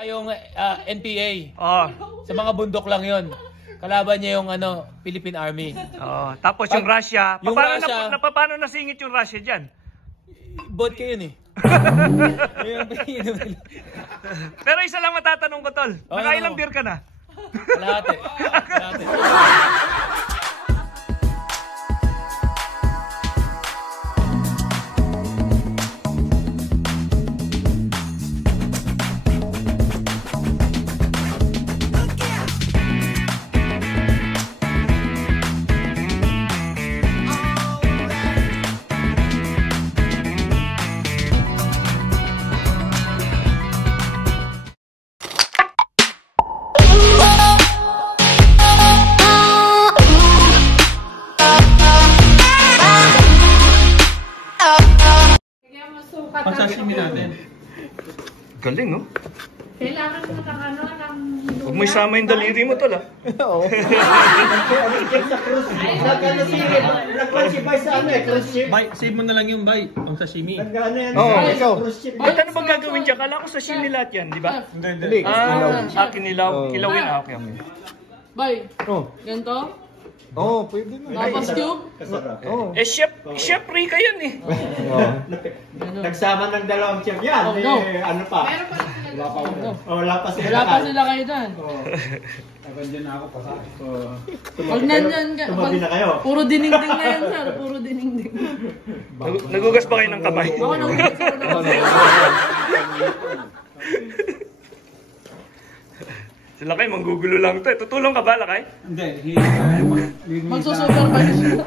Yung NPA. Oh. Sa mga bundok lang yon. Kalaban niya yung Philippine Army. Oh, tapos yung Russia. Yung Russia, paano nasingit yung Russia dyan? Vodka yun eh. Pero isa lang matatanong ko, tol. Nakailang beer ka na? Kalahati. Pagsashimi natin. Galing, no? Kailangan mo ng Huwag mo isama yung daliri mo, tol, ah. Oo. Save mo na lang yung bay, ang sashimi. Oo, ikaw. Ba't ano bang gagawin dyan? Kala ko sashimi lahat yan, di ba? Hindi. Kinilaw. Kilawin, okay. Bay, ganito? Oo, pwede na. Tapos cube? Oo. Chef Rica yun eh. Nagsama ng dalawang chef yan. Ano pa? Wala pa sila. Wala pa sila kayo doon. Nandiyan na ako pa sa Pag nandyan ka, Tumabi na kayo. puro dinigding na yan, sir. Puro dinigding. Nagugas ba kayo ng kamay? Ako nagugas ako ng Sila kayo, manggugulo lang to. Tutulong ka ba, Lakay? Hindi. magsusupervise.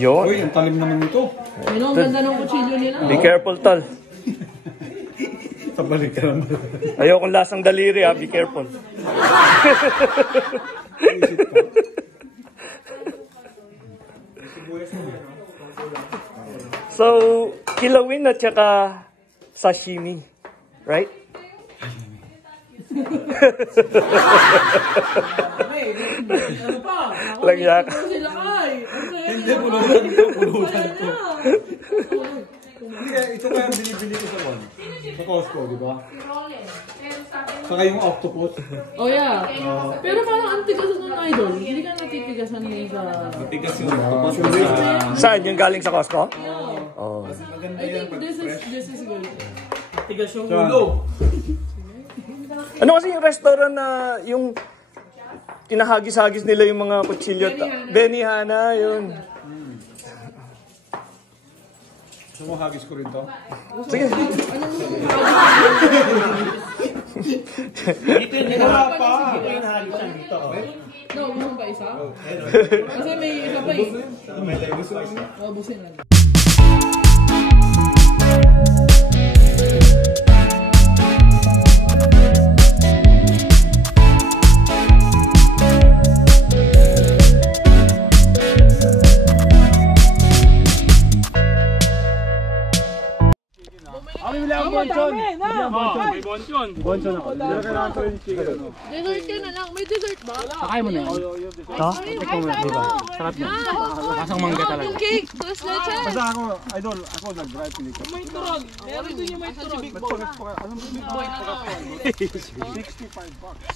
Yun. Uy, ang talim naman nito. Ang ganda ng kutsilyo nila. Be careful, tol. Pabalik ka naman. Ayokong lasang daliri, ha. Be careful. So, kilawin at saka sashimi. Right? Ano pa? Langyak. Sila kay. Hindi, pulutan ko. Hindi, ito kaya ang binibili ko sa Costco, di ba? Saka yung octopus. Oh yeah. Pero parang ang tigasan ng idol. Hindi ka natitigasan mo sa... Matigas yung octopus. Saan? Yung galing sa Costco? Oh. I think this is good. Matigas yung ulo. Ano kasi yung restaurant na yung tinahagis-hagis nila yung mga kutsilyo? Benihana, yun. Gusto mo hagis ko rin to? Sige. Dito yung hinahapa. May nahagisan dito. No, gusto mo ba isa? Kasi may isa pa eh. Busin lang. Bonson ako. Pero kailangan ko yung chicken. Dessert ka na lang. May dessert ba? Sakay mo na yun. Sarap yun. Kasang mangga talaga. Yung cake. Plus leche. Basta ako, idol, ako nag-drive pili ko. May turog. Meron din yung may turog. Ano mo big boy? $65.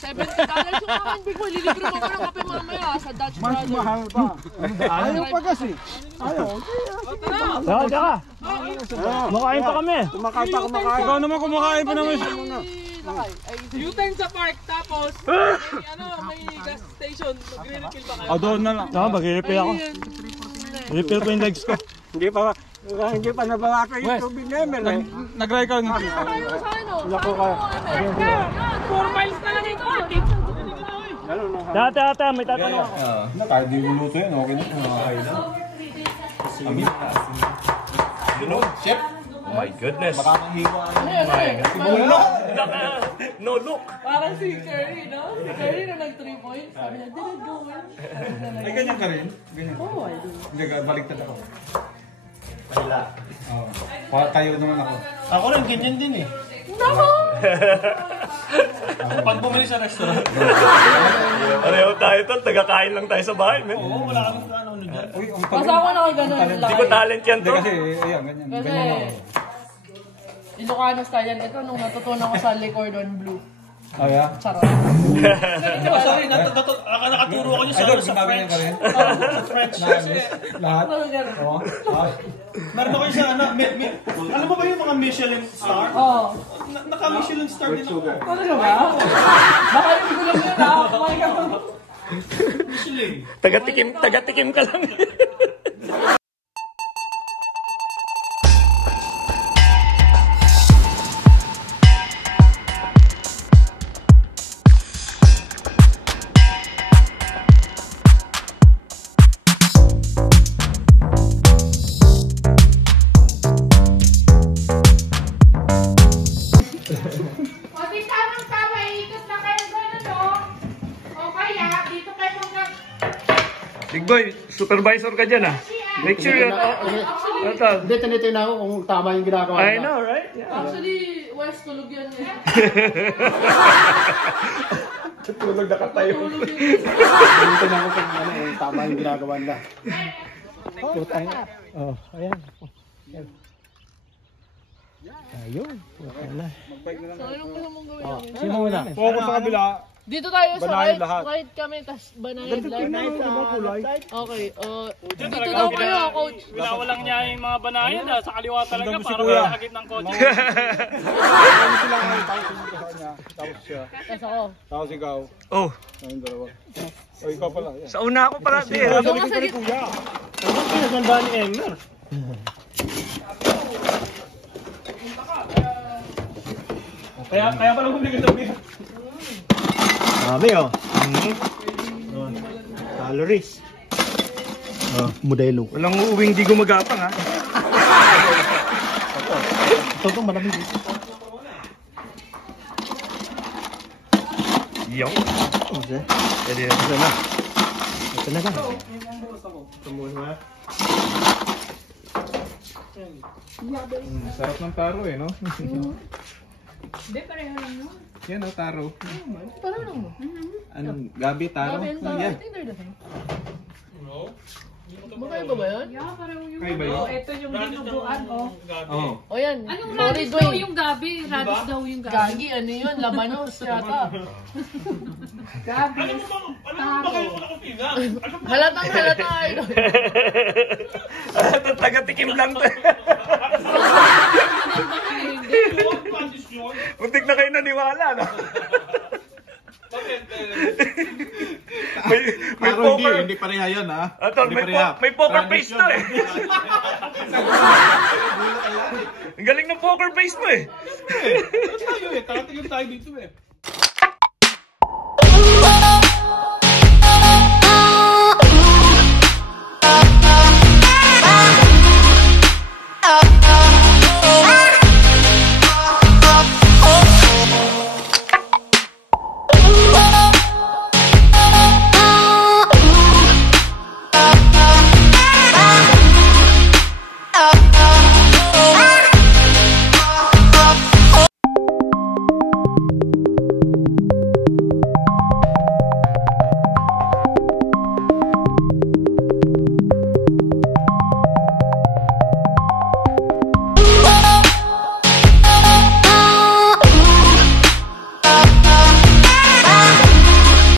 $70 yung akin. Big boy, lilibre mo ko ng kape mamaya sa Dutch Mas Brothers. mahal pa. Ayaw pa kasi. Ayaw. Tsaka. Makain pa kami. Kumakain pa kumakain. Ikaw naman kumakain pa naman. U-turn sa park, tapos may gas station. Magre-refill ba kayo? Doon na lang. Mag-refill ako. Refill ko yung legs ko. Hindi pa nabala ko yung tubig na yun. Nag-ride ka ng tubig. Lako ka. 4 miles na lang ito. Tata, may tatanong ako. Kahit di luluto yun, okay na. Chef? Oh my goodness. Makakahiwa. No look. Parang si Curry, no? Si Curry na nag-3 points. Sabi niya, did it go well? Ay, ganyan ka rin? Ganyan. Oo, I do. Hindi, baliktad ako. Wala. Oo. Tayo naman ako. Ako rin, ganyan din eh. Pag bumili sa restaurant. Pareho tayo tol, taga-kain lang tayo sa bahay, men. Oo, wala kang ano dyan. Uy, ang Basta ako na ganun. Hindi ko talent yan Hindi to. kasi, ayan, ganyan. Kasi, Ganyan ako. Ilocano style yan. Ito nung natutunan ko sa Licordon Blue. Oh, yeah? Charot. Sorry, nakaturo ko niyo Idol, sa sinabi niya French. ka rin? Sa French. Lahat? Parang ganun. Oo. Meron ako yung sa ano, alam mo ba yung mga Michelin star? Oo. Naka-Michelin star din ako. Ano ba? Baka yung gulang yun ah. Kumain ka. Michelin. Taga-tikim ka lang. O di tamang-tama, ikot na kayo gano'n, o. O kaya, dito kayo mag- Big boy, supervisor ka dyan ah. Make sure yun. Ito. Hindi, tinitin ako kung tama yung ginagawa I know, right? Yeah. Actually, West tulog yan eh. Tulog na katayo. Tulog yun. Tinitin ako kung tama yung ginagawa nila. Oh, ayan. Ayun. So, anong gusto mong gawin namin? Sino muna? Focus sa kabila. Dito tayo sa Banayan right, lahat. right kami, tas banayan lang. kulay? Okay, dito daw kayo, coach. Winawalang niya yung mga banayan sa kaliwa talaga Tandang si para Kuya. makakagit ng kotse. Ano sila nga, tapos yung sa kanya. Tapos siya. Tas ako. Tapos ikaw. Oh, Ayun, dalawa. O, ikaw pala. Yan. sa una ako pala. Di, Doon ka sa gitna. Kuya. Ano yung pinagandaan ni Emmer? Kaya pala bumili ka daw. Dami oh. Calories. Modelo. Walang uuwing di gumagapang ha. Ito itong malamig. Yo. Okay. Pwede na. Ito na. Ito na lang. Sarap ng taro eh, no? Hindi, pareho lang yun. Yan o, taro. Parang lang mo. Anong gabi, taro? Sabi, ang tama. I think they're the same. Magkaiba ba yun? Yeah, pareho yun. Kaya ba yun? Oh, ito yung dinuguan, oh. Oo. O yan. Anong Sorry, radish daw Dwayne. yung gabi? Radish daw yung gabi. Gagi, ano yun? Labanos yata. Gabi. Halatang halata, idol. Ito, taga-tikim lang to. Muntik na kayo naniwala, no? may Pero poker. hindi pareha yan ha. Ito, may poker face to eh. Ang galing ng poker face mo eh. Tayo eh, takatingin tayo dito eh.